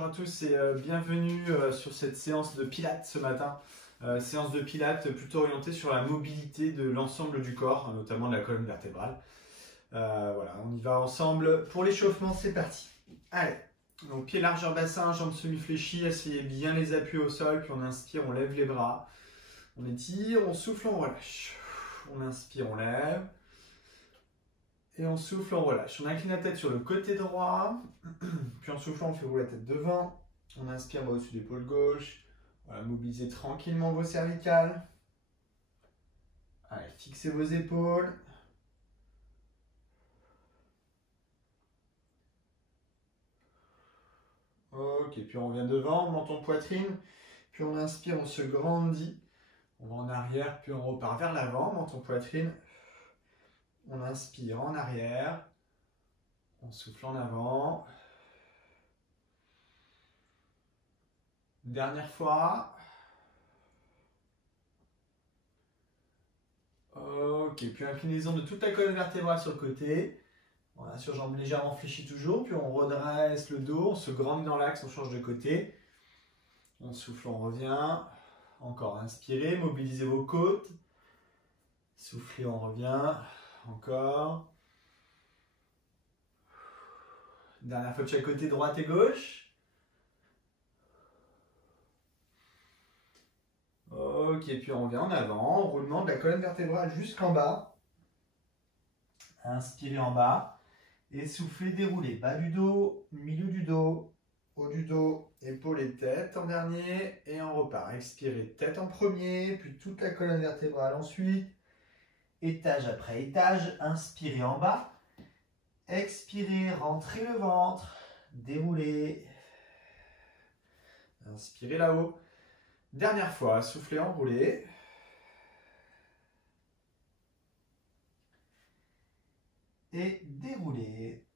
Bonjour à tous et bienvenue sur cette séance de pilates ce matin. Séance de pilates plutôt orientée sur la mobilité de l'ensemble du corps, notamment de la colonne vertébrale. Voilà, on y va ensemble. Pour l'échauffement, c'est parti. Allez, donc pied largeur bassin, jambes semi-fléchies, asseyez bien les appuis au sol, puis on inspire, on lève les bras. On étire, on souffle, on relâche. On inspire, on lève. Et on souffle, on relâche. On incline la tête sur le côté droit. Puis en soufflant, on fait rouler la tête devant. On inspire au-dessus de l'épaule gauche. Voilà, mobilisez tranquillement vos cervicales. Allez, fixez vos épaules. Ok, puis on revient devant, menton poitrine. Puis on inspire, on se grandit. On va en arrière, puis on repart vers l'avant, menton poitrine. On inspire en arrière. On souffle en avant. Dernière fois. Ok, puis inclinaison de toute la colonne vertébrale sur le côté. Voilà, sur jambes légèrement fléchies toujours. Puis on redresse le dos, on se grandit dans l'axe, on change de côté. On souffle, on revient. Encore, inspirez, mobilisez vos côtes. Soufflez, on revient. Encore. Dernière fois de chaque côté, droite et gauche. Ok, puis on revient en avant, roulement de la colonne vertébrale jusqu'en bas. Inspirez en bas. Et soufflez, déroulez. Bas du dos, milieu du dos, haut du dos, épaules et tête en dernier. Et on repart. Expirez, tête en premier, puis toute la colonne vertébrale ensuite. Étage après étage. Inspirez en bas. Expirez, rentrez le ventre. Déroulez. Inspirez là-haut. Dernière fois, soufflez, enroulez. Et déroulez.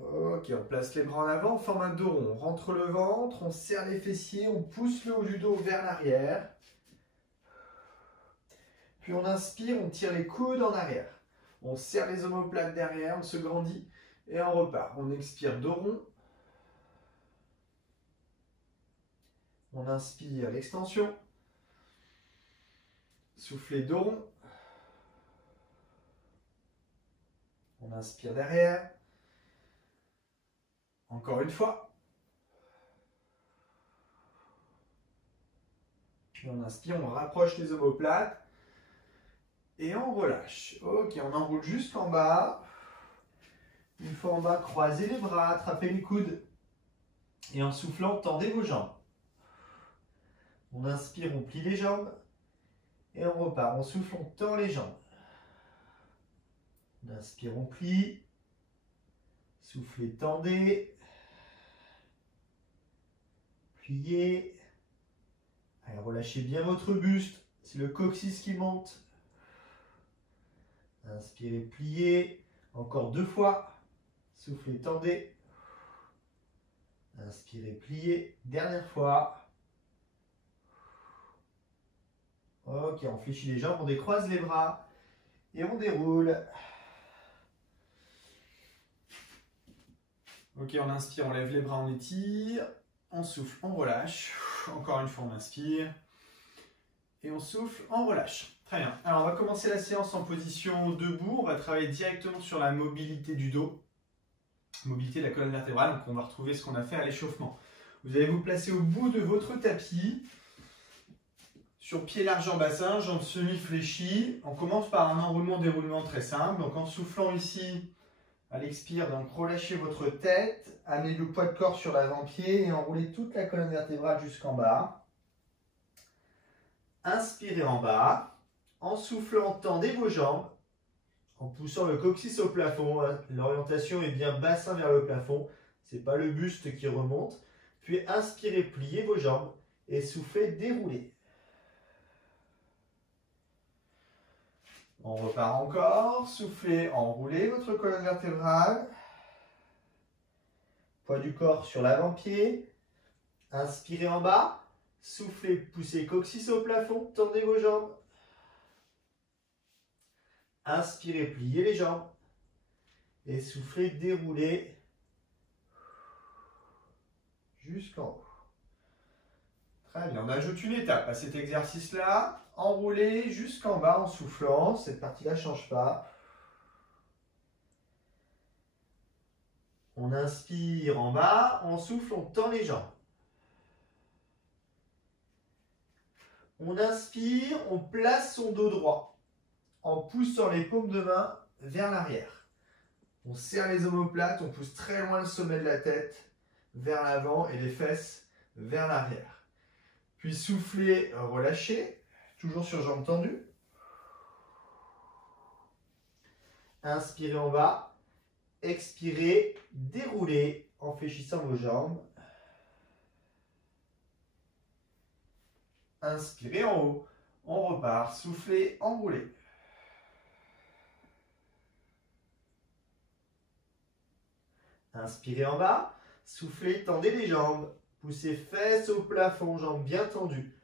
Ok, on place les bras en avant, on forme un dos rond. On rentre le ventre, on serre les fessiers, on pousse le haut du dos vers l'arrière. Puis on inspire, on tire les coudes en arrière. On serre les omoplates derrière, on se grandit et on repart. On expire dos rond. On inspire l'extension. Soufflez dos rond. On inspire derrière. Encore une fois. Puis on inspire, on rapproche les omoplates. Et on relâche. Ok, on enroule jusqu'en bas. Une fois en bas, croisez les bras, attrapez les coudes. Et en soufflant, tendez vos jambes. On inspire, on plie les jambes. Et on repart. On souffle, on tend les jambes. On inspire, on plie. Soufflez, tendez. Pliez. Allez, relâchez bien votre buste. C'est le coccyx qui monte. Inspirez, pliez. Encore 2 fois. Soufflez, tendez. Inspirez, pliez. Dernière fois. Ok, on fléchit les jambes, on décroise les bras. Et on déroule. Ok, on inspire, on lève les bras, on étire. On souffle, on relâche. Encore une fois, on inspire. Et on souffle, on relâche. Très bien. Alors, on va commencer la séance en position debout. On va travailler directement sur la mobilité du dos. Mobilité de la colonne vertébrale. Donc, on va retrouver ce qu'on a fait à l'échauffement. Vous allez vous placer au bout de votre tapis. Sur pied large en bassin, jambes semi-fléchies. On commence par un enroulement-déroulement très simple. Donc, en soufflant ici, à l'expire, donc relâchez votre tête. Amenez le poids de corps sur l'avant-pied et enroulez toute la colonne vertébrale jusqu'en bas. Inspirez en bas. En soufflant, tendez vos jambes. En poussant le coccyx au plafond. L'orientation est bien bassin vers le plafond. Ce n'est pas le buste qui remonte. Puis inspirez, pliez vos jambes. Et soufflez, déroulez. On repart encore. Soufflez, enroulez votre colonne vertébrale. Poids du corps sur l'avant-pied. Inspirez en bas. Soufflez, poussez coccyx au plafond, tendez vos jambes. Inspirez, pliez les jambes. Et soufflez, déroulez. jusqu'en haut. Très bien, on ajoute une étape à cet exercice-là. Enrouler jusqu'en bas en soufflant. Cette partie-là ne change pas. On inspire en bas, on souffle, on tend les jambes. On inspire, on place son dos droit en poussant les paumes de main vers l'arrière. On serre les omoplates, on pousse très loin le sommet de la tête vers l'avant et les fesses vers l'arrière. Puis soufflez, relâchez, toujours sur jambes tendues. Inspirez en bas, expirez, déroulez en fléchissant vos jambes. Inspirez en haut, on repart, soufflez, enroulez. Inspirez en bas, soufflez, tendez les jambes, poussez fesses au plafond, jambes bien tendues.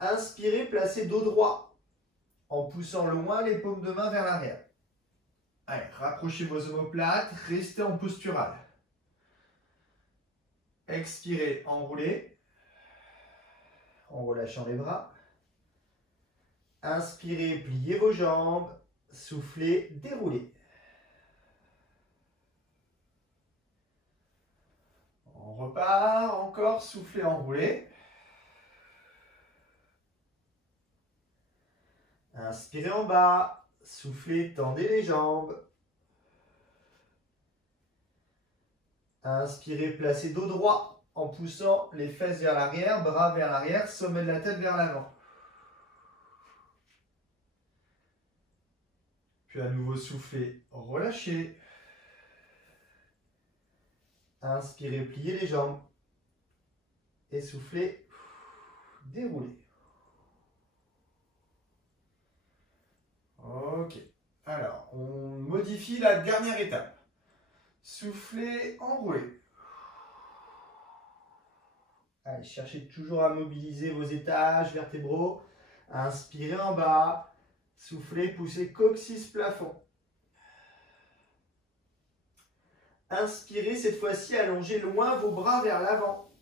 Inspirez, placez dos droit en poussant loin les paumes de main vers l'arrière. Allez, rapprochez vos omoplates, restez en postural. Expirez, enroulez, en relâchant les bras. Inspirez, pliez vos jambes, soufflez, déroulez. On repart, encore, soufflez, enroulez. Inspirez en bas, soufflez, tendez les jambes. Inspirez, placez dos droit en poussant les fesses vers l'arrière, bras vers l'arrière, sommet de la tête vers l'avant. Puis à nouveau soufflez, relâchez. Inspirez, pliez les jambes. Et soufflez, déroulez. Ok. Alors, on modifie la dernière étape. Soufflez, enroulez. Allez, cherchez toujours à mobiliser vos étages vertébraux. Inspirez en bas. Soufflez, poussez coccyx plafond. Inspirez cette fois-ci, allongez loin vos bras vers l'avant.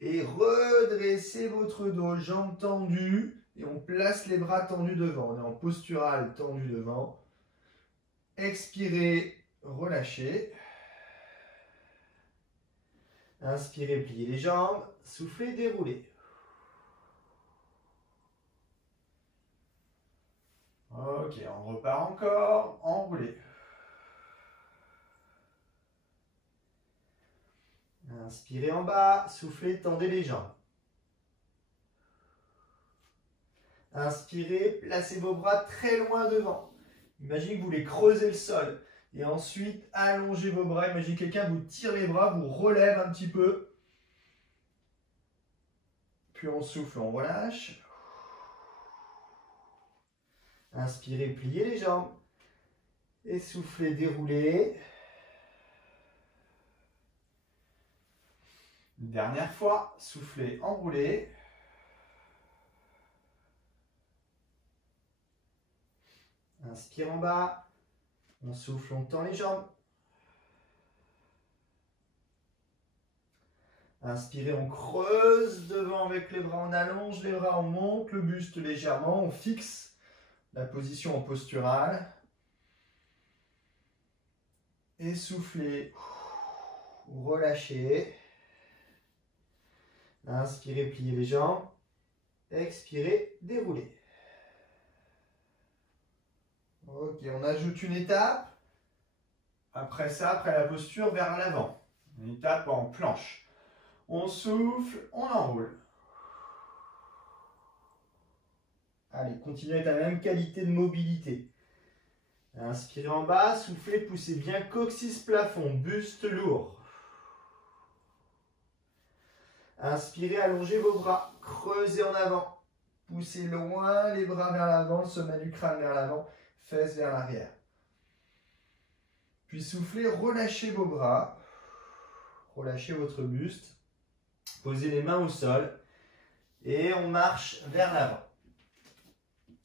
Et redressez votre dos, jambes tendues. Et on place les bras tendus devant. On est en postural tendu devant. Expirez, relâchez. Inspirez, pliez les jambes. Soufflez, déroulez. Ok, on repart encore. Enroulez. Inspirez en bas. Soufflez, tendez les jambes. Inspirez, placez vos bras très loin devant. Imaginez que vous voulez creuser le sol. Et ensuite, allongez vos bras. Imaginez que quelqu'un vous tire les bras, vous relève un petit peu. Puis on souffle, on relâche. Inspirez, pliez les jambes. Et soufflez, déroulez. Dernière fois, soufflez, enroulez. Inspire en bas. On souffle, on tend les jambes. Inspirez, on creuse devant avec les bras, on allonge les bras, on monte le buste légèrement, on fixe la position en postural. Et soufflez, relâchez. Inspirez, pliez les jambes. Expirez, déroulez. Ok, on ajoute une étape. Après ça, après la posture, vers l'avant. Une étape en planche. On souffle, on enroule. Allez, continuez avec la même qualité de mobilité. Inspirez en bas, soufflez, poussez bien coccyx plafond, buste lourd. Inspirez, allongez vos bras, creusez en avant. Poussez loin les bras vers l'avant, le sommet du crâne vers l'avant, fesses vers l'arrière. Puis soufflez, relâchez vos bras, relâchez votre buste. Posez les mains au sol et on marche vers l'avant.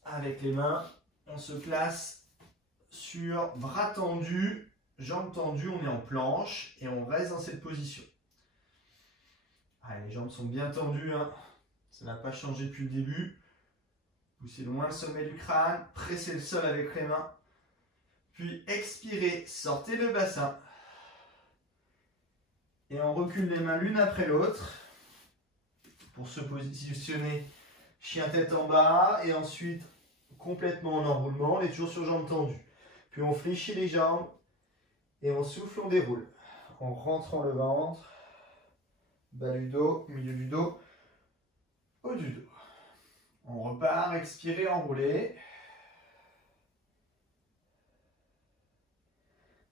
Avec les mains, on se place sur bras tendus, jambes tendues, on est en planche et on reste dans cette position. Allez, les jambes sont bien tendues, hein. Ça n'a pas changé depuis le début. Poussez loin le sommet du crâne, pressez le sol avec les mains. Puis expirez, sortez le bassin. Et on recule les mains l'une après l'autre pour se positionner chien tête en bas et ensuite complètement en enroulement. On est toujours sur jambes tendues. Puis on fléchit les jambes et on souffle, on déroule. En rentrant le ventre, bas du dos, milieu du dos, haut du dos. On repart, expirez, enroulez.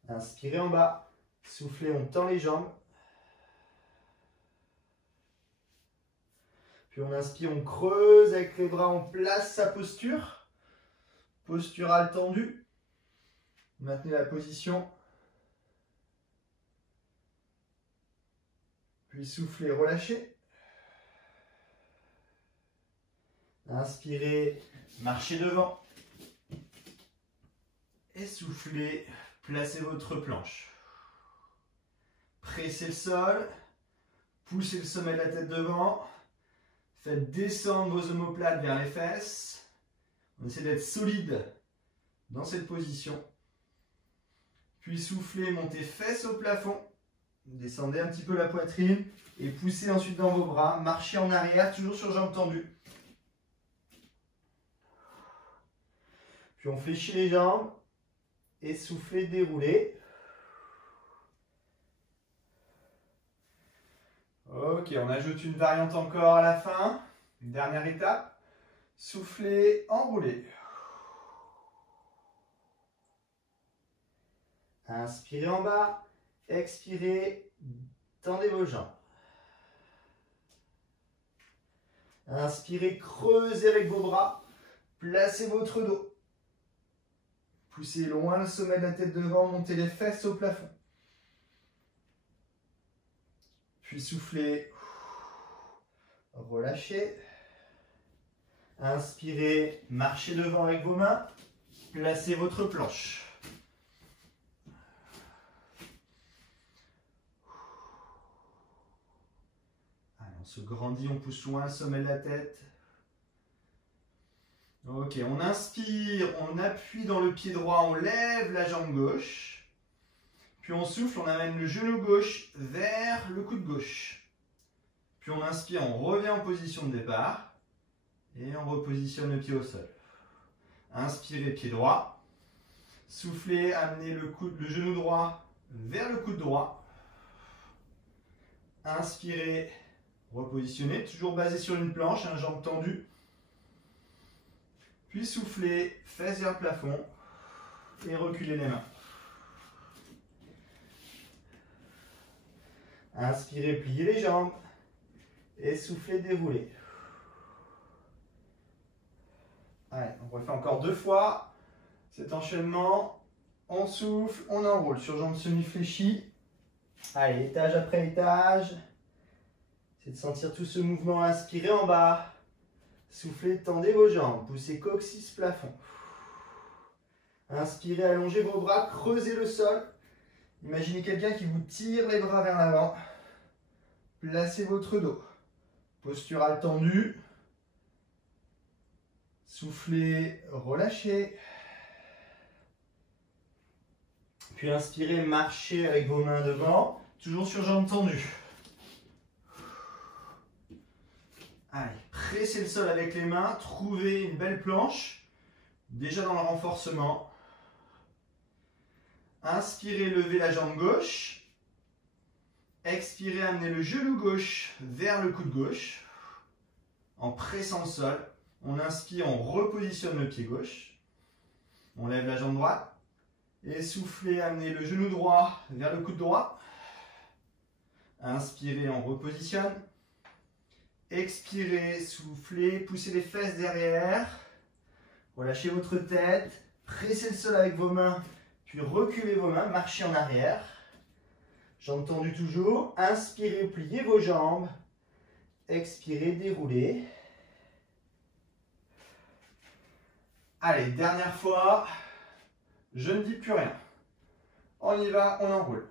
Inspirez en bas, soufflez, on tend les jambes. Puis on inspire, on creuse avec les bras, on place sa posture. Posturale tendue. Maintenez la position. Puis soufflez, relâchez. Inspirez, marchez devant. Et soufflez, placez votre planche. Pressez le sol. Poussez le sommet de la tête devant. Faites descendre vos omoplates vers les fesses. On essaie d'être solide dans cette position. Puis soufflez, montez fesses au plafond. Descendez un petit peu la poitrine et poussez ensuite dans vos bras. Marchez en arrière, toujours sur jambes tendues. Puis on fléchit les jambes et soufflez, déroulez. Ok, on ajoute une variante encore à la fin. Une dernière étape. Soufflez, enroulez. Inspirez en bas. Expirez, tendez vos jambes. Inspirez, creusez avec vos bras. Placez votre dos. Poussez loin le sommet de la tête devant, montez les fesses au plafond. Puis soufflez, relâchez. Inspirez, marchez devant avec vos mains. Placez votre planche. Allez, on se grandit, on pousse loin le sommet de la tête. Ok, on inspire, on appuie dans le pied droit, on lève la jambe gauche. Puis on souffle, on amène le genou gauche vers le coude gauche. Puis on inspire, on revient en position de départ. Et on repositionne le pied au sol. Inspirez, pied droit. Soufflez, amenez le genou droit vers le coude droit. Inspirez, repositionnez, toujours basé sur une planche, jambes tendues. Puis soufflez, fesses vers le plafond et reculez les mains. Inspirez, pliez les jambes et soufflez, déroulez. Allez, on refait encore 2 fois cet enchaînement. On souffle, on enroule sur jambes semi-fléchies. Allez, étage après étage. C'est de sentir tout ce mouvement. Inspirez en bas. Soufflez, tendez vos jambes. Poussez coccyx plafond. Inspirez, allongez vos bras, creusez le sol. Imaginez quelqu'un qui vous tire les bras vers l'avant. Placez votre dos. Posturale tendue. Soufflez, relâchez. Puis inspirez, marchez avec vos mains devant, toujours sur jambes tendues. Allez, pressez le sol avec les mains, trouvez une belle planche, déjà dans le renforcement. Inspirez, levez la jambe gauche. Expirez, amenez le genou gauche vers le coude gauche. En pressant le sol, on inspire, on repositionne le pied gauche. On lève la jambe droite. Et soufflez, amenez le genou droit vers le coude droit. Inspirez, on repositionne. Expirez, soufflez, poussez les fesses derrière. Relâchez votre tête. Pressez le sol avec vos mains. Puis reculez vos mains, marchez en arrière. Jambes tendues toujours. Inspirez, pliez vos jambes. Expirez, déroulez. Allez, dernière fois. Je ne dis plus rien. On y va, on enroule.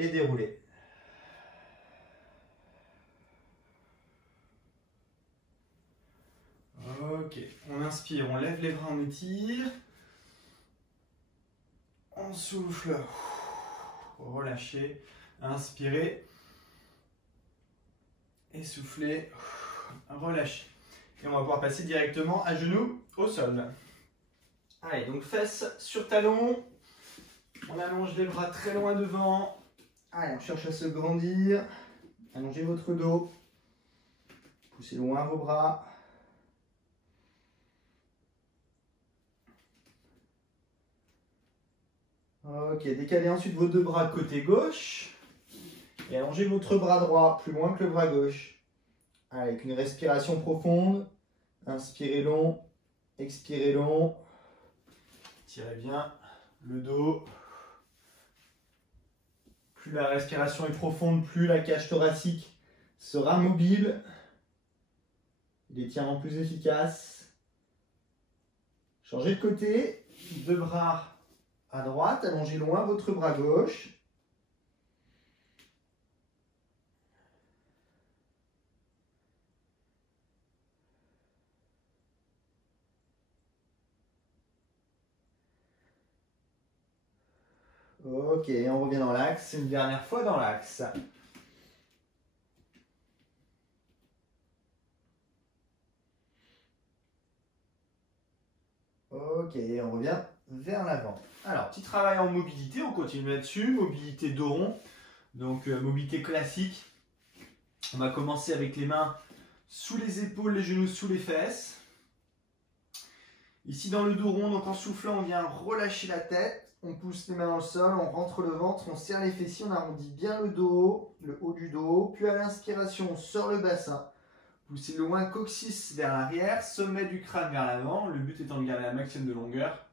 et déroulez. Ok, on inspire, on lève les bras, on étire. On souffle. Relâchez. Inspirez. Essoufflez. Relâchez. Et on va pouvoir passer directement à genoux au sol. Allez, donc fesses sur talons. On allonge les bras très loin devant. Allez, on cherche à se grandir. Allongez votre dos. Poussez loin vos bras. Ok, décalez ensuite vos deux bras côté gauche. Et allongez votre bras droit plus loin que le bras gauche. Avec une respiration profonde. Inspirez long. Expirez long. Tirez bien le dos. Plus la respiration est profonde, plus la cage thoracique sera mobile. L'étirement plus efficace. Changez de côté. Deux bras à droite. Allongez loin votre bras gauche. Ok, on revient dans l'axe. Une dernière fois dans l'axe. Ok, on revient vers l'avant. Alors, petit travail en mobilité, on continue là-dessus. Mobilité dos rond, donc mobilité classique. On va commencer avec les mains sous les épaules, les genoux sous les fesses. Ici dans le dos rond, donc en soufflant, on vient relâcher la tête. On pousse les mains dans le sol, on rentre le ventre, on serre les fessiers, on arrondit bien le haut du dos. Puis à l'inspiration, on sort le bassin. Poussez loin coccyx vers l'arrière, sommet du crâne vers l'avant. Le but étant de garder un maximum de longueur.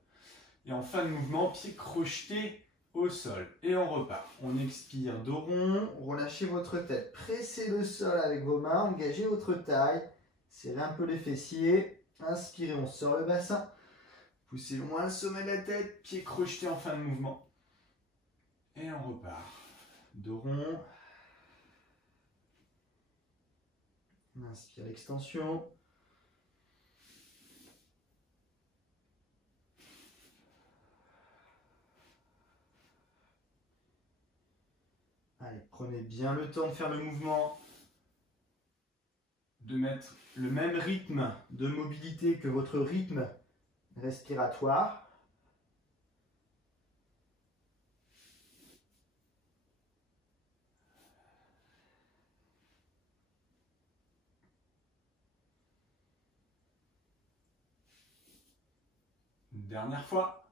Et en fin de mouvement, pieds crochetés au sol. Et on repart. On expire dos rond, relâchez votre tête. Pressez le sol avec vos mains, engagez votre taille. Serrez un peu les fessiers. Inspirez, on sort le bassin. Poussez loin le sommet de la tête, pieds crochetés en fin de mouvement. Et on repart. Dos rond. On inspire l'extension. Allez, prenez bien le temps de faire le mouvement, de mettre le même rythme de mobilité que votre rythme respiratoire. Une dernière fois.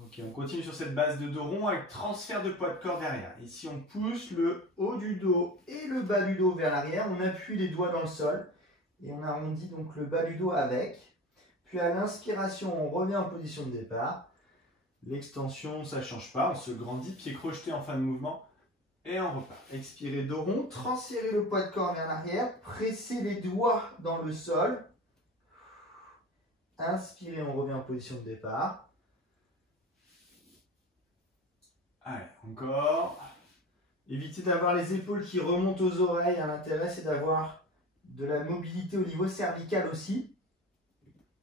Ok, on continue sur cette base de dos rond avec transfert de poids de corps derrière. Ici, on pousse le haut du dos et le bas du dos vers l'arrière. On appuie les doigts dans le sol et on arrondit donc le bas du dos avec. Puis à l'inspiration, on revient en position de départ. L'extension, ça ne change pas. On se grandit, pieds crochetés en fin de mouvement. Et on repart. Expirez dos rond, transférez le poids de corps vers l'arrière. Pressez les doigts dans le sol. Inspirez, on revient en position de départ. Allez, encore. Évitez d'avoir les épaules qui remontent aux oreilles. L'intérêt, c'est d'avoir de la mobilité au niveau cervical aussi.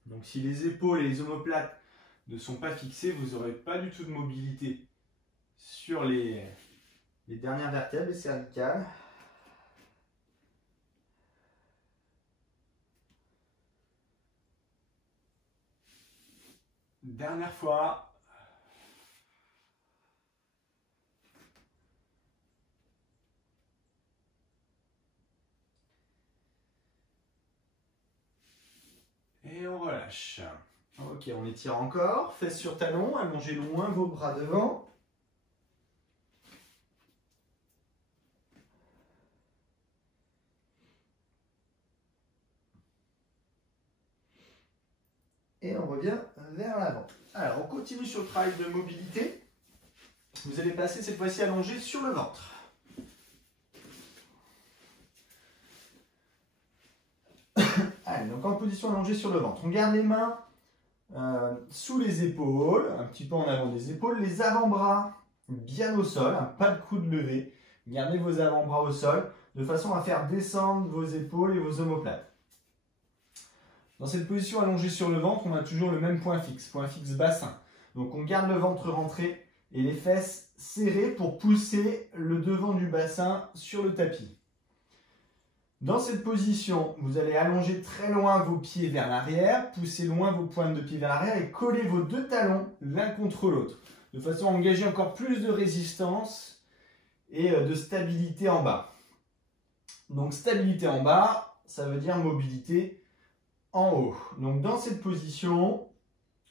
Donc, si les épaules et les omoplates ne sont pas fixées, vous n'aurez pas du tout de mobilité sur les dernières vertèbres cervicales. Dernière fois. Et on relâche. Ok, on étire encore. Fesses sur talons, allongez loin vos bras devant. Et on revient vers l'avant. Alors, on continue sur le travail de mobilité. Vous allez passer cette fois-ci allongé sur le ventre. Allez, donc en position allongée sur le ventre. On garde les mains sous les épaules, un petit peu en avant des épaules, les avant-bras bien au sol, pas de coude levé. Gardez vos avant-bras au sol de façon à faire descendre vos épaules et vos omoplates. Dans cette position allongée sur le ventre, on a toujours le même point fixe bassin. Donc on garde le ventre rentré et les fesses serrées pour pousser le devant du bassin sur le tapis. Dans cette position, vous allez allonger très loin vos pieds vers l'arrière, pousser loin vos pointes de pied vers l'arrière et coller vos deux talons l'un contre l'autre, de façon à engager encore plus de résistance et de stabilité en bas. Donc stabilité en bas, ça veut dire mobilité en haut. Donc dans cette position,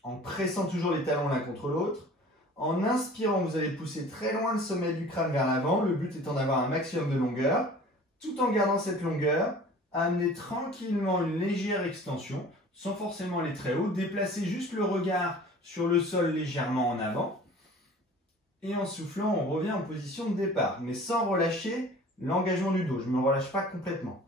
en pressant toujours les talons l'un contre l'autre, en inspirant, vous allez pousser très loin le sommet du crâne vers l'avant, le but étant d'avoir un maximum de longueur. Tout en gardant cette longueur, amenez tranquillement une légère extension, sans forcément aller très haut. Déplacez juste le regard sur le sol légèrement en avant. Et en soufflant, on revient en position de départ, mais sans relâcher l'engagement du dos. Je ne me relâche pas complètement.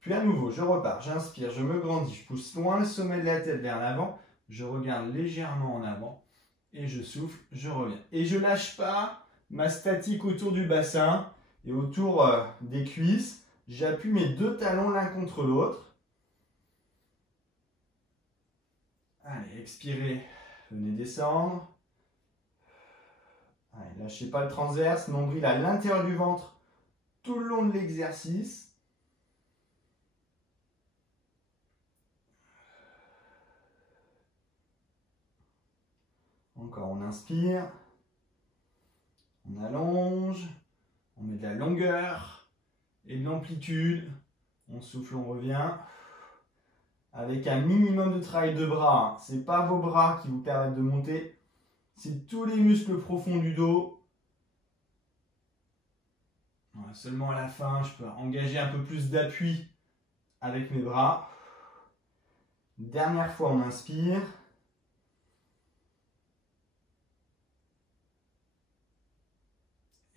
Puis à nouveau, je repars, j'inspire, je me grandis, je pousse loin le sommet de la tête vers l'avant, je regarde légèrement en avant, et je souffle, je reviens. Et je ne lâche pas ma statique autour du bassin, et autour des cuisses, j'appuie mes deux talons l'un contre l'autre. Allez, expirez, venez descendre. Allez, lâchez pas le transverse, nombril à l'intérieur du ventre tout le long de l'exercice. Encore, on inspire, on allonge. On met de la longueur et de l'amplitude. On souffle, on revient. Avec un minimum de travail de bras. Ce n'est pas vos bras qui vous permettent de monter. C'est tous les muscles profonds du dos. Voilà, seulement à la fin, je peux engager un peu plus d'appui avec mes bras. Dernière fois, on inspire.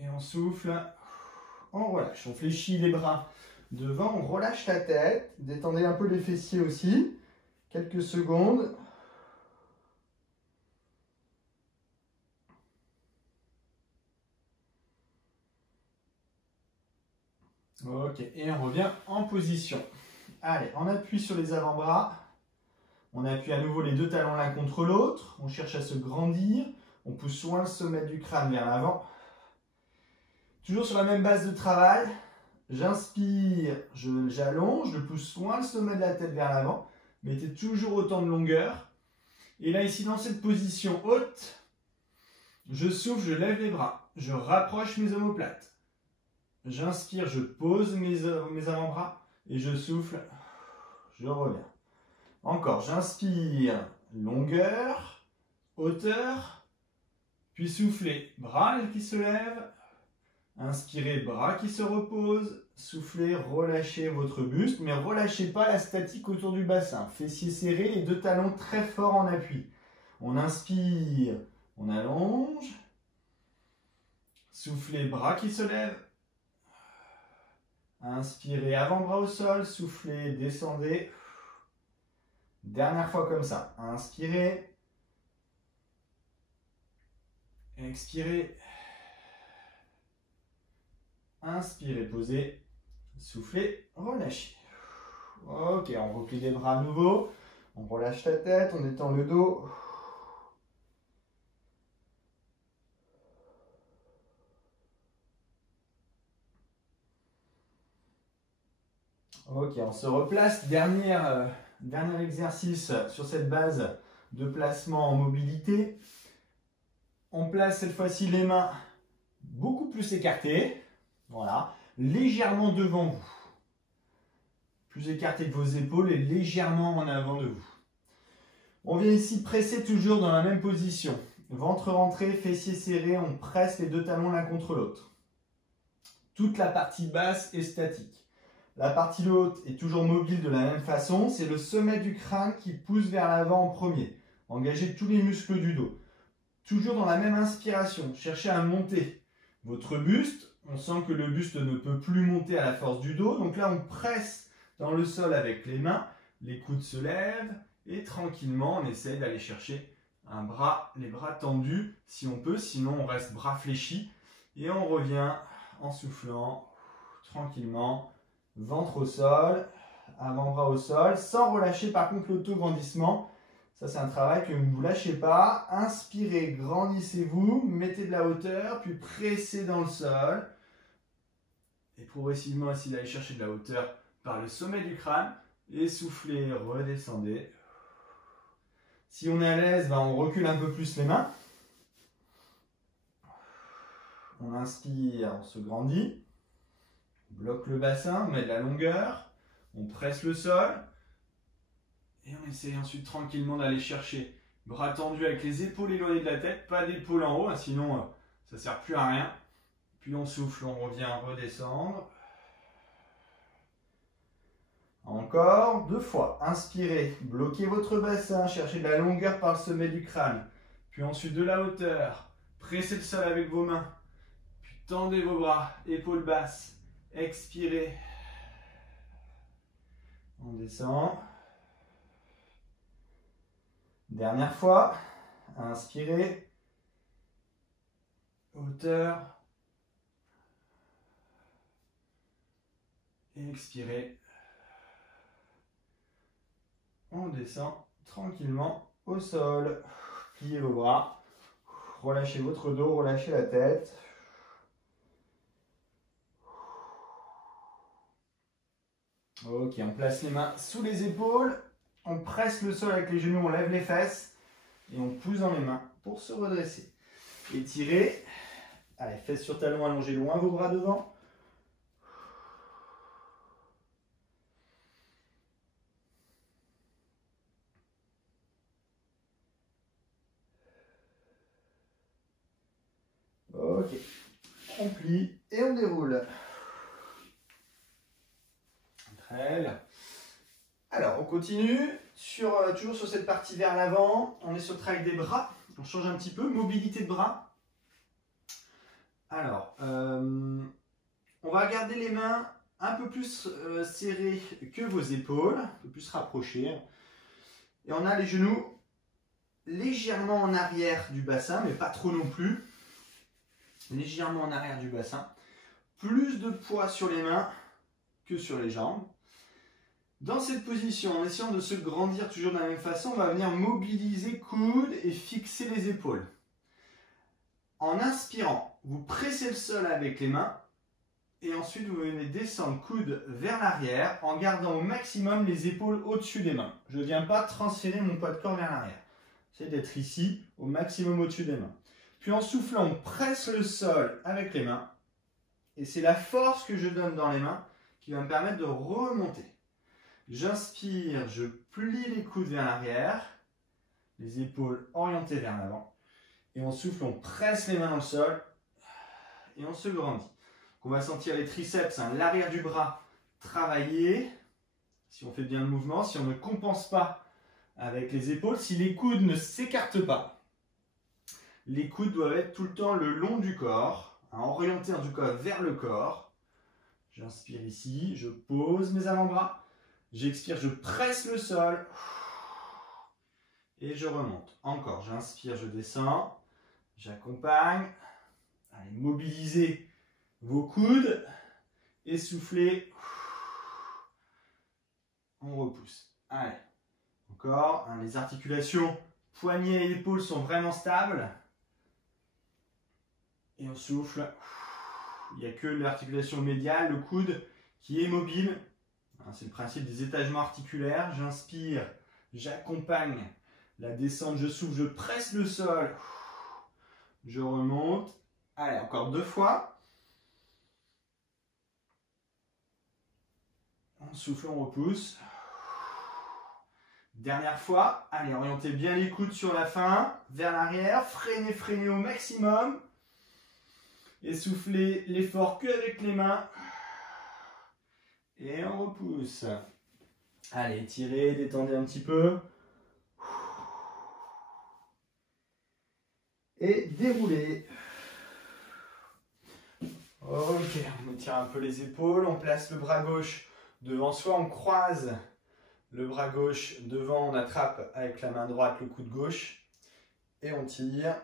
Et on souffle, on relâche, on fléchit les bras devant, on relâche la tête, détendez un peu les fessiers aussi, quelques secondes. Ok, et on revient en position. Allez, on appuie sur les avant-bras, on appuie à nouveau les deux talons l'un contre l'autre, on cherche à se grandir, on pousse loin le sommet du crâne vers l'avant. Toujours sur la même base de travail, j'inspire, j'allonge, je pousse loin le sommet de la tête vers l'avant, mettez toujours autant de longueur. Et là, ici, dans cette position haute, je souffle, je lève les bras, je rapproche mes omoplates. J'inspire, je pose mes avant-bras et je souffle, je reviens. Encore, j'inspire, longueur, hauteur, puis soufflez, bras qui se lèvent. Inspirez, bras qui se reposent, soufflez, relâchez votre buste, mais relâchez pas la statique autour du bassin. Fessiers serrés, les deux talons très forts en appui. On inspire, on allonge. Soufflez, bras qui se lèvent. Inspirez, avant-bras au sol, soufflez, descendez. Dernière fois comme ça. Inspirez. Expirez. Inspirez, posez, soufflez, relâchez. Ok, on replie les bras à nouveau. On relâche la tête, on étend le dos. Ok, on se replace. Dernier exercice sur cette base de placement en mobilité. On place cette fois-ci les mains beaucoup plus écartées. Voilà, légèrement devant vous. Plus écarté que vos épaules et légèrement en avant de vous. On vient ici presser toujours dans la même position. Ventre rentré, fessiers serrés, on presse les deux talons l'un contre l'autre. Toute la partie basse est statique. La partie haute est toujours mobile de la même façon. C'est le sommet du crâne qui pousse vers l'avant en premier. Engagez tous les muscles du dos. Toujours dans la même inspiration. Cherchez à monter votre buste. On sent que le buste ne peut plus monter à la force du dos. Donc là, on presse dans le sol avec les mains. Les coudes se lèvent Et tranquillement, on essaye d'aller chercher les bras tendus si on peut, sinon on reste bras fléchis. Et on revient en soufflant tranquillement, ventre au sol, avant-bras au sol, sans relâcher par contre l'auto-grandissement. Ça, c'est un travail que ne vous lâchez pas. Inspirez, grandissez-vous, mettez de la hauteur, puis pressez dans le sol. Et progressivement, essayez d'aller chercher de la hauteur par le sommet du crâne. Et soufflez, redescendez. Si on est à l'aise, on recule un peu plus les mains. On inspire, on se grandit. On bloque le bassin, on met de la longueur. On presse le sol. Et on essaye ensuite tranquillement d'aller chercher. Bras tendus avec les épaules éloignées de la tête. Pas d'épaules en haut, sinon ça ne sert plus à rien. Puis on souffle, on revient redescendre. Encore 2 fois. Inspirez, bloquez votre bassin, cherchez de la longueur par le sommet du crâne. Puis ensuite de la hauteur. Pressez le sol avec vos mains. Puis tendez vos bras, épaules basses. Expirez. On descend. Dernière fois. Inspirez. Hauteur. Et expirez. On descend tranquillement au sol. Pliez vos bras. Relâchez votre dos, relâchez la tête. Ok, on place les mains sous les épaules. On presse le sol avec les genoux, on lève les fesses. Et on pousse dans les mains pour se redresser. Étirez. Allez, fesses sur talons, allongez loin vos bras devant. Ok, on plie et on déroule. Très bien. Alors, on continue, toujours sur cette partie vers l'avant. On est sur le travail des bras. On change un petit peu, mobilité de bras. Alors, on va garder les mains un peu plus serrées que vos épaules, un peu plus rapprochées. Et on a les genoux légèrement en arrière du bassin, mais pas trop non plus. Légèrement en arrière du bassin. Plus de poids sur les mains que sur les jambes. Dans cette position, en essayant de se grandir toujours de la même façon, on va venir mobiliser coudes et fixer les épaules. En inspirant, vous pressez le sol avec les mains et ensuite vous venez descendre coude vers l'arrière en gardant au maximum les épaules au-dessus des mains. Je ne viens pas transférer mon poids de corps vers l'arrière. J'essaie d'être ici au maximum au-dessus des mains. Puis en soufflant, on presse le sol avec les mains. Et c'est la force que je donne dans les mains qui va me permettre de remonter. J'inspire, je plie les coudes vers l'arrière, les épaules orientées vers l'avant. Et on souffle, on presse les mains dans le sol et on se grandit. On va sentir les triceps, l'arrière du bras travailler. Si on fait bien le mouvement, si on ne compense pas avec les épaules, si les coudes ne s'écartent pas. Les coudes doivent être tout le temps le long du corps, orientés en tout cas vers le corps. J'inspire ici, je pose mes avant-bras. J'expire, je presse le sol. Et je remonte. Encore, j'inspire, je descends. J'accompagne. Allez, mobilisez vos coudes. Et soufflez. On repousse. Allez. Encore, les articulations, poignets et épaules sont vraiment stables. Et on souffle. Il n'y a que l'articulation médiale, le coude, qui est mobile. C'est le principe des étagements articulaires. J'inspire, j'accompagne la descente, je souffle, je presse le sol. Je remonte. Allez, encore 2 fois. On souffle, on repousse. Dernière fois. Allez, orientez bien les coudes sur la fin, vers l'arrière. Freinez, freinez au maximum. Et soufflez l'effort qu'avec les mains. Et on repousse. Allez, étirez, détendez un petit peu. Et déroulez. Ok, on étire un peu les épaules. On place le bras gauche devant soi. On croise Le bras gauche devant, on attrape avec la main droite le coude gauche. Et on tire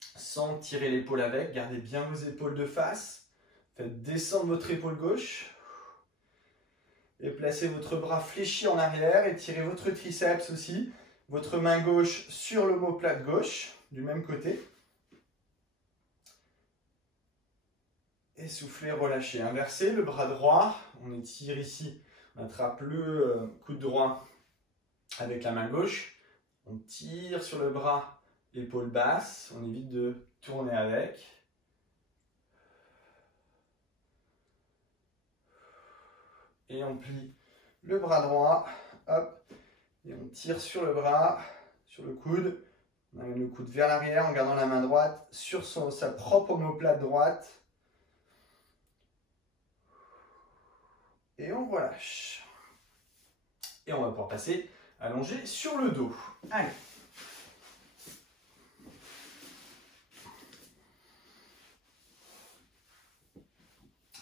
sans tirer l'épaule avec. Gardez bien vos épaules de face. Faites descendre votre épaule gauche. Et placez votre bras fléchi en arrière et tirez votre triceps aussi. Votre main gauche sur l'omoplate gauche, du même côté. Et soufflez, relâchez. Inversez le bras droit. On étire ici. On attrape le coude droit avec la main gauche. On tire sur le bras, épaule basse. On évite de tourner avec. Et on plie le bras droit. Hop. Et on tire sur le bras, sur le coude. On amène le coude vers l'arrière en gardant la main droite sur sa propre omoplate droite. Et on relâche. Et on va pouvoir passer allongé sur le dos. Allez.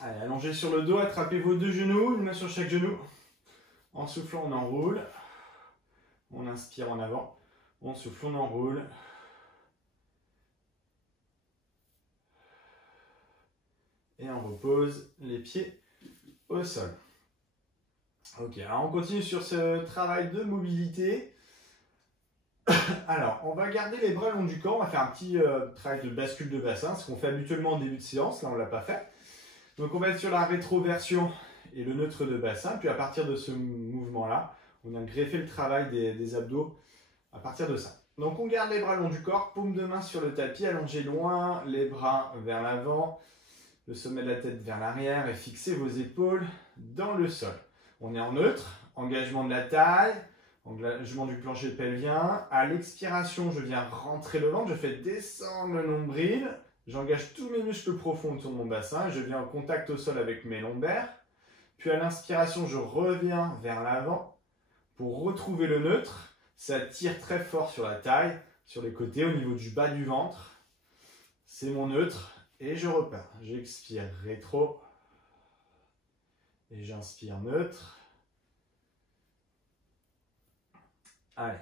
Allez, allongé sur le dos, attrapez vos deux genoux, une main sur chaque genou. En soufflant, on enroule. On inspire en avant. On souffle, on enroule. Et on repose les pieds au sol. Ok, alors on continue sur ce travail de mobilité. Alors, on va garder les bras le long du corps. On va faire un petit travail de bascule de bassin, ce qu'on fait habituellement en début de séance. Là, on ne l'a pas fait. Donc, on va être sur la rétroversion et le neutre de bassin. Puis, à partir de ce mouvement-là, on a greffé le travail des abdos à partir de ça. Donc, on garde les bras le long du corps, paume de main sur le tapis, allongez loin, les bras vers l'avant, le sommet de la tête vers l'arrière et fixez vos épaules dans le sol. On est en neutre, engagement de la taille, engagement du plancher pelvien. À l'expiration, je viens rentrer le ventre, je fais descendre le nombril, j'engage tous mes muscles profonds autour de mon bassin, je viens en contact au sol avec mes lombaires. Puis à l'inspiration, je reviens vers l'avant pour retrouver le neutre. Ça tire très fort sur la taille, sur les côtés, au niveau du bas du ventre. C'est mon neutre. Et je repars. J'expire rétro. Et j'inspire neutre. Allez.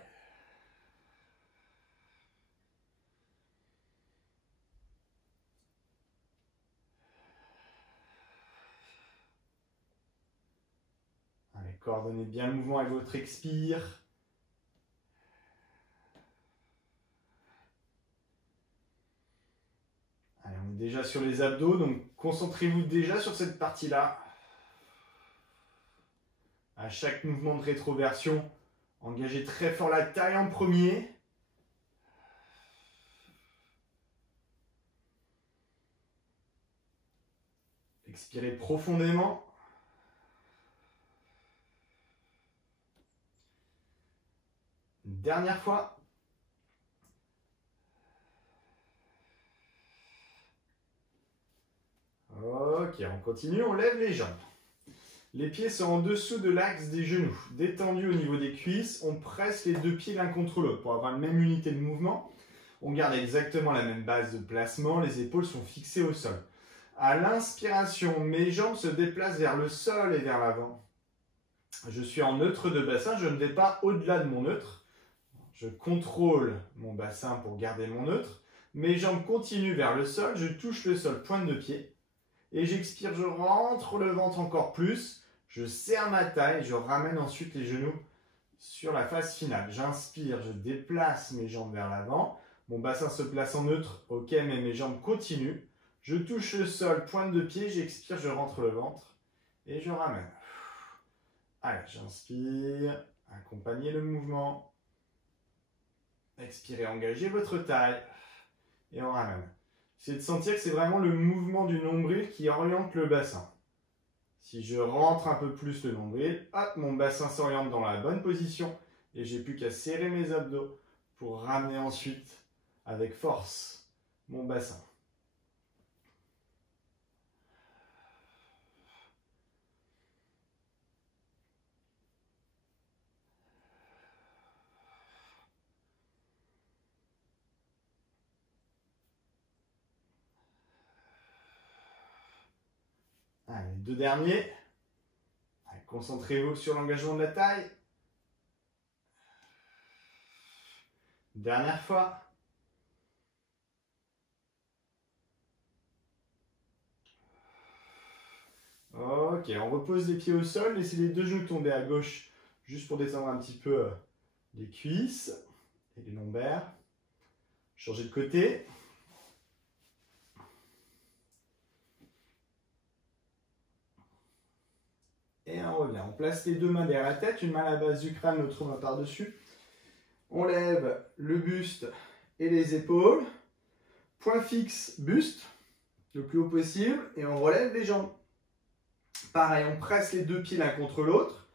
Allez, coordonnez bien le mouvement avec votre expire. Allez, on est déjà sur les abdos, donc concentrez-vous déjà sur cette partie-là. À chaque mouvement de rétroversion, engagez très fort la taille en premier. Expirez profondément. Une dernière fois. Ok, on continue, on lève les jambes. Les pieds sont en dessous de l'axe des genoux, détendus au niveau des cuisses. On presse les deux pieds l'un contre l'autre pour avoir la même unité de mouvement. On garde exactement la même base de placement, les épaules sont fixées au sol. À l'inspiration, mes jambes se déplacent vers le sol et vers l'avant. Je suis en neutre de bassin, je ne vais pas au-delà de mon neutre. Je contrôle mon bassin pour garder mon neutre. Mes jambes continuent vers le sol, je touche le sol, pointe de pied. Et j'expire, je rentre le ventre encore plus. Je serre ma taille, je ramène ensuite les genoux sur la phase finale. J'inspire, je déplace mes jambes vers l'avant. Mon bassin se place en neutre, ok, mais mes jambes continuent. Je touche le sol, pointe de pied, j'expire, je rentre le ventre et je ramène. Allez, j'inspire, accompagnez le mouvement. Expirez, engagez votre taille et on ramène. C'est de sentir que c'est vraiment le mouvement du nombril qui oriente le bassin. Si je rentre un peu plus le nombril, hop, mon bassin s'oriente dans la bonne position et j'ai plus qu'à serrer mes abdos pour ramener ensuite avec force mon bassin. Allez, les deux derniers. Concentrez-vous sur l'engagement de la taille. Dernière fois. Ok, on repose les pieds au sol, laissez les deux genoux tomber à gauche, juste pour détendre un petit peu les cuisses et les lombaires. Changez de côté. Et on revient. On place les deux mains derrière la tête, une main à la base du crâne, l'autre main par-dessus. On lève le buste et les épaules. Point fixe, buste, le plus haut possible. Et on relève les jambes. Pareil, on presse les deux pieds l'un contre l'autre.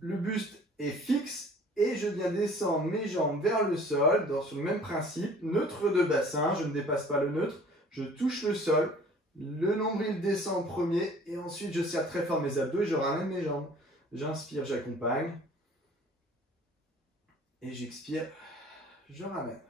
Le buste est fixe et je viens descendre mes jambes vers le sol sur le même principe. Neutre de bassin, je ne dépasse pas le neutre. Je touche le sol. Le nombril descend en premier et ensuite je serre très fort mes abdos et je ramène mes jambes. J'inspire, j'accompagne. Et j'expire, je ramène.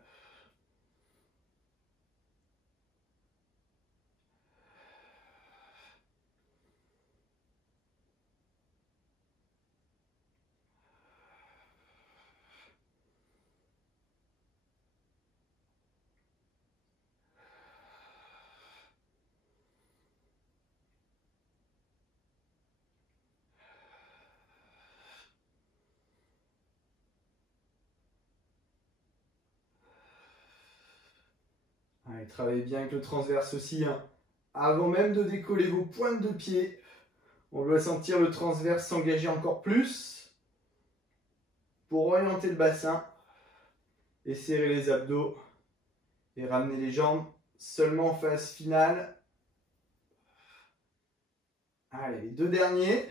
Allez, travaillez bien avec le transverse aussi. Hein. Avant même de décoller vos pointes de pied, on doit sentir le transverse s'engager encore plus pour orienter le bassin et serrer les abdos et ramener les jambes seulement en phase finale. Allez, les deux derniers.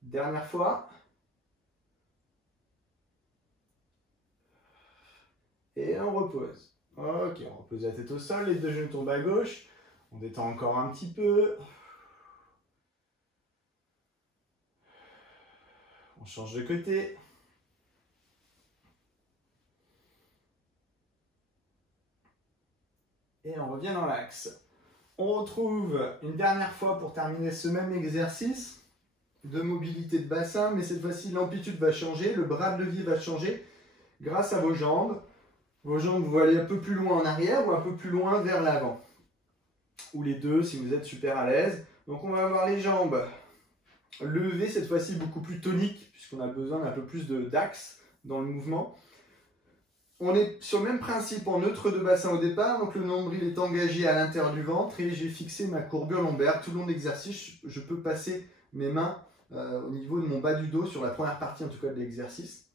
Dernière fois. Et on repose. Ok, on repose la tête au sol, les deux genoux tombent à gauche. On détend encore un petit peu. On change de côté. Et on revient dans l'axe. On retrouve une dernière fois pour terminer ce même exercice de mobilité de bassin, mais cette fois-ci l'amplitude va changer, le bras de levier va changer grâce à vos jambes. Vos jambes vont aller un peu plus loin en arrière ou un peu plus loin vers l'avant. Ou les deux si vous êtes super à l'aise. Donc on va avoir les jambes levées, cette fois-ci beaucoup plus toniques, puisqu'on a besoin d'un peu plus d'axe dans le mouvement. On est sur le même principe en neutre de bassin au départ, donc le nombril est engagé à l'intérieur du ventre et j'ai fixé ma courbure lombaire. Tout le long de l'exercice, je peux passer mes mains au niveau de mon bas du dos, sur la première partie en tout cas de l'exercice.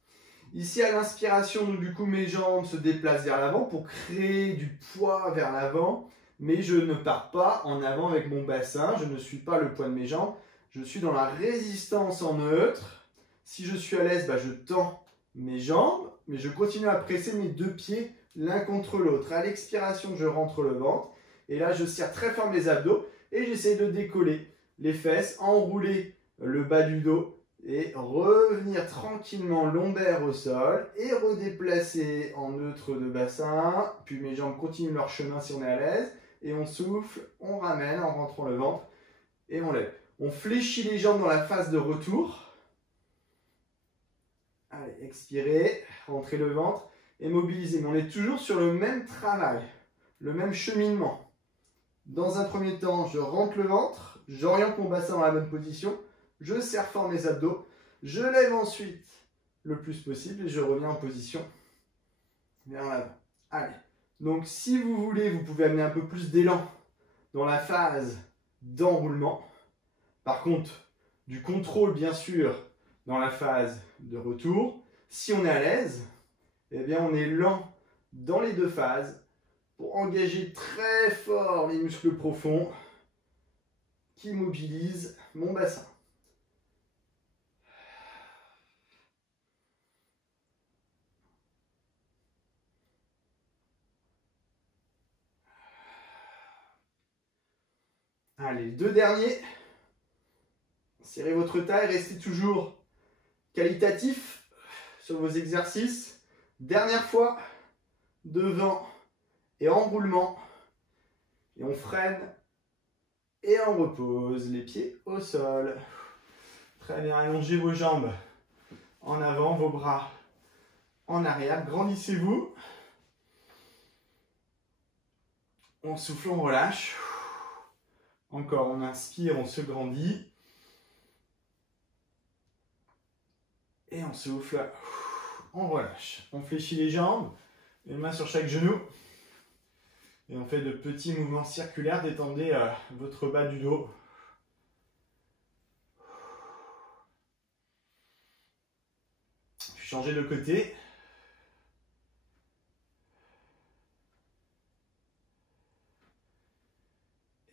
Ici à l'inspiration, donc du coup mes jambes se déplacent vers l'avant pour créer du poids vers l'avant, mais je ne pars pas en avant avec mon bassin, je ne suis pas le poids de mes jambes, je suis dans la résistance en neutre. Si je suis à l'aise, je tends mes jambes, mais je continue à presser mes deux pieds l'un contre l'autre. À l'expiration, je rentre le ventre, et là je serre très fort mes abdos, et j'essaie de décoller les fesses, enrouler le bas du dos, et revenir tranquillement lombaire au sol et redéplacer en neutre de bassin. Puis mes jambes continuent leur chemin si on est à l'aise. Et on souffle, on ramène en rentrant le ventre et on lève. On fléchit les jambes dans la phase de retour. Allez, expirez, rentrez le ventre et mobilisez. Mais on est toujours sur le même travail, le même cheminement. Dans un premier temps, je rentre le ventre, j'oriente mon bassin dans la bonne position. Je serre fort mes abdos, je lève ensuite le plus possible et je reviens en position vers l'avant. Allez, donc si vous voulez, vous pouvez amener un peu plus d'élan dans la phase d'enroulement. Par contre, du contrôle bien sûr dans la phase de retour. Si on est à l'aise, eh bien on est lent dans les deux phases pour engager très fort les muscles profonds qui mobilisent mon bassin. Allez, les deux derniers. Serrez votre taille, restez toujours qualitatif sur vos exercices. Dernière fois, devant et enroulement. Et on freine et on repose les pieds au sol. Très bien, allongez vos jambes en avant, vos bras en arrière. Grandissez-vous. On souffle, on relâche. Encore, on inspire, on se grandit. Et on souffle, on relâche. On fléchit les jambes, les mains sur chaque genou. Et on fait de petits mouvements circulaires. Détendez votre bas du dos. Puis changez de côté.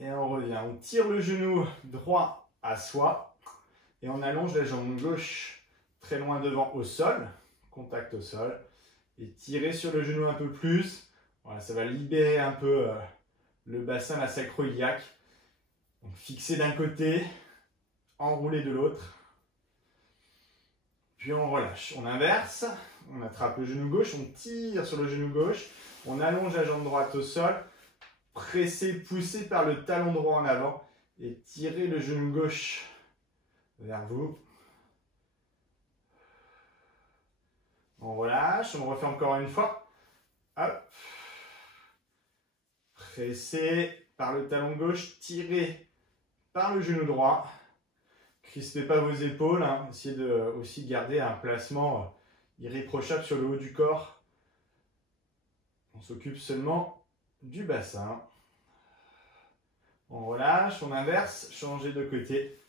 Et on revient. On tire le genou droit à soi. Et on allonge la jambe gauche très loin devant au sol. Contact au sol. Et tirez sur le genou un peu plus. Voilà, ça va libérer un peu le bassin, la sacro-iliaque. Donc fixez d'un côté, enroulez de l'autre. Puis on relâche. On inverse. On attrape le genou gauche. On tire sur le genou gauche. On allonge la jambe droite au sol. Pressez, poussez par le talon droit en avant. Et tirez le genou gauche vers vous. On relâche. On refait encore une fois. Hop. Pressez par le talon gauche, tirez par le genou droit. Crispez pas vos épaules, hein. Essayez de aussi garder un placement irréprochable sur le haut du corps. On s'occupe seulement du bassin. On relâche, on inverse, changez de côté.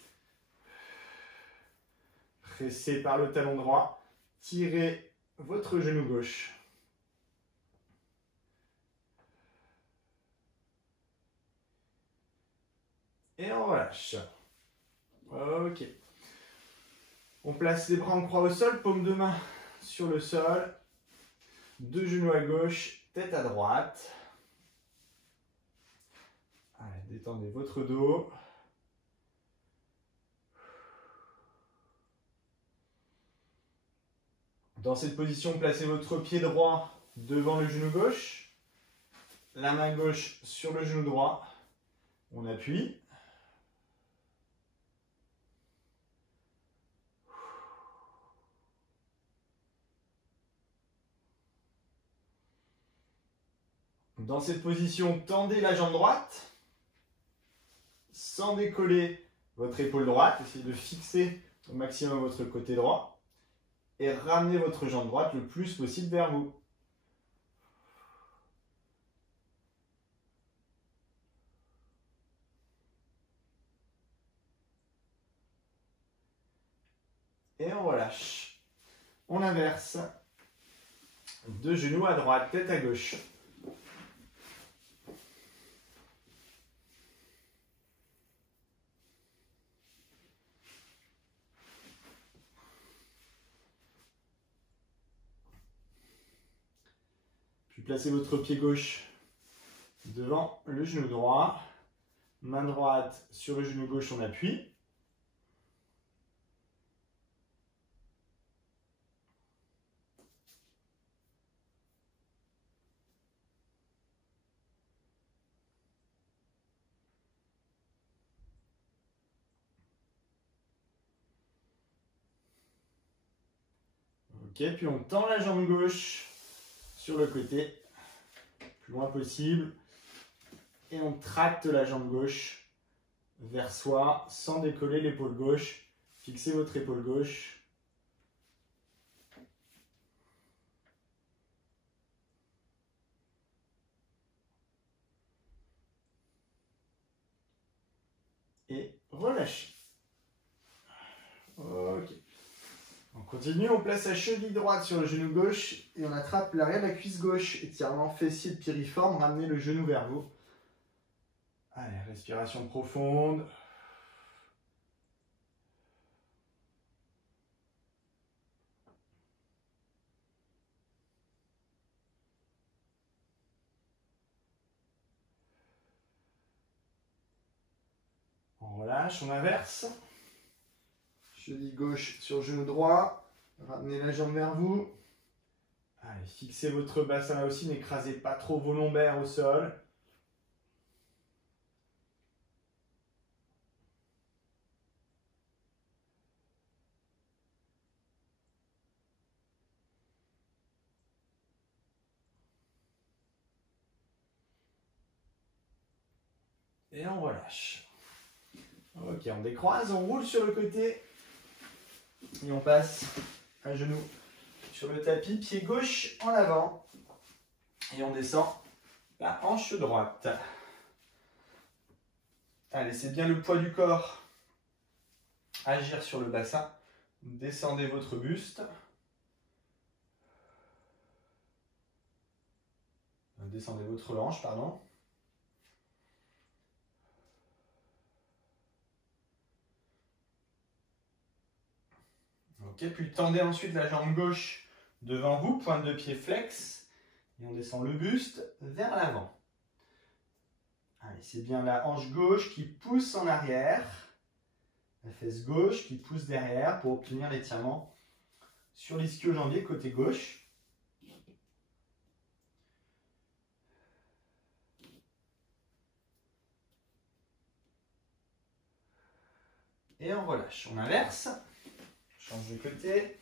Pressez par le talon droit, tirez votre genou gauche. Et on relâche. Ok. On place les bras en croix au sol, paume de main sur le sol. Deux genoux à gauche, tête à droite. Allez, détendez votre dos. Dans cette position, placez votre pied droit devant le genou gauche. La main gauche sur le genou droit. On appuie. Dans cette position, tendez la jambe droite sans décoller votre épaule droite. Essayez de fixer au maximum votre côté droit et ramenez votre jambe droite le plus possible vers vous. Et on relâche. On inverse. Deux genoux à droite, tête à gauche. Puis placez votre pied gauche devant le genou droit. Main droite sur le genou gauche, on appuie. Ok, puis on tend la jambe gauche sur le côté, plus loin possible. Et on tracte la jambe gauche vers soi, sans décoller l'épaule gauche. Fixez votre épaule gauche. Et relâchez. Ok. On continue, on place la cheville droite sur le genou gauche et on attrape l'arrière de la cuisse gauche. Étirement fessier de piriforme, ramenez le genou vers vous. Allez, respiration profonde. On relâche, on inverse. Cheville gauche sur genou droit. Ramenez la jambe vers vous. Allez, fixez votre bassin là aussi, n'écrasez pas trop vos lombaires au sol. Et on relâche. Ok, on décroise, on roule sur le côté. Et on passe à genoux sur le tapis, pied gauche en avant. Et on descend la hanche droite. Allez, c'est bien le poids du corps. Agir sur le bassin. Descendez votre buste. Descendez votre hanche, pardon. Ok, puis tendez ensuite la jambe gauche devant vous, pointe de pied flex. Et on descend le buste vers l'avant. Allez, c'est bien la hanche gauche qui pousse en arrière. La fesse gauche qui pousse derrière pour obtenir l'étirement sur l'ischio-jambier côté gauche. Et on relâche. On inverse. Change de côté.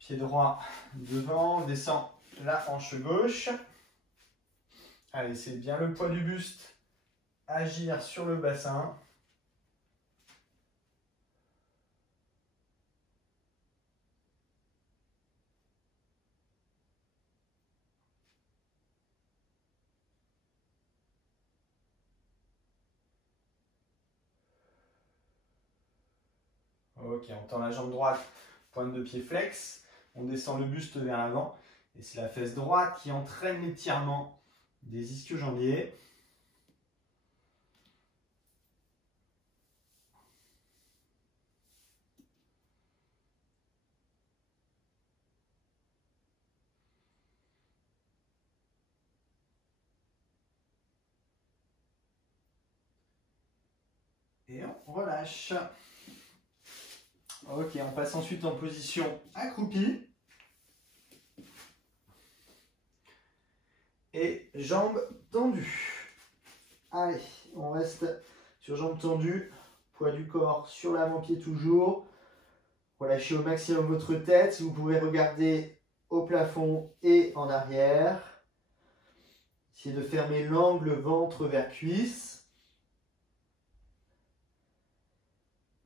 Pied droit devant. On descend la hanche gauche. Allez, c'est bien le poids du buste. Agir sur le bassin. Ok, on tend la jambe droite, pointe de pied flex. On descend le buste vers l'avant. Et c'est la fesse droite qui entraîne l'étirement des ischio-jambiers. Et on relâche. Ok, on passe ensuite en position accroupie. Et jambes tendues. Allez, on reste sur jambes tendues. Poids du corps sur l'avant-pied toujours. Relâchez au maximum votre tête. Vous pouvez regarder au plafond et en arrière. Essayez de fermer l'angle ventre vers cuisse.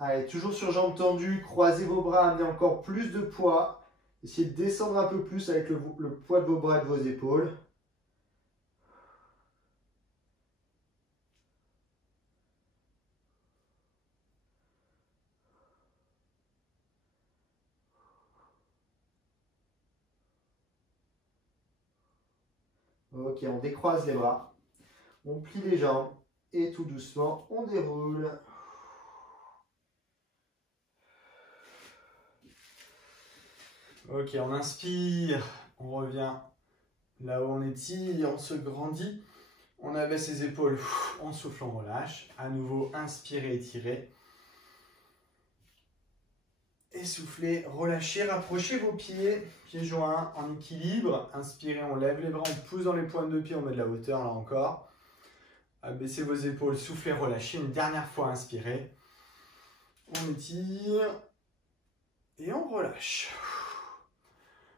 Allez, toujours sur jambes tendues, croisez vos bras, amenez encore plus de poids. Essayez de descendre un peu plus avec le poids de vos bras et de vos épaules. Ok, on décroise les bras, on plie les jambes et tout doucement, on déroule. Ok, on inspire, on revient là où on étire, on se grandit, on abaisse les épaules, on souffle, on relâche. À nouveau, inspirez, étirez. Essoufflez, relâchez, rapprochez vos pieds, pieds joints en équilibre. Inspirez, on lève les bras, on pousse dans les pointes de pied, on met de la hauteur là encore. Abaissez vos épaules, soufflez, relâchez. Une dernière fois, inspirez. On étire et on relâche.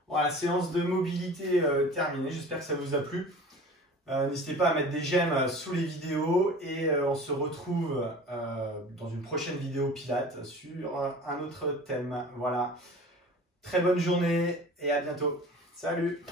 Voilà, séance de mobilité terminée. J'espère que ça vous a plu. N'hésitez pas à mettre des j'aime sous les vidéos et on se retrouve dans une prochaine vidéo Pilates sur un autre thème. Voilà, très bonne journée et à bientôt. Salut!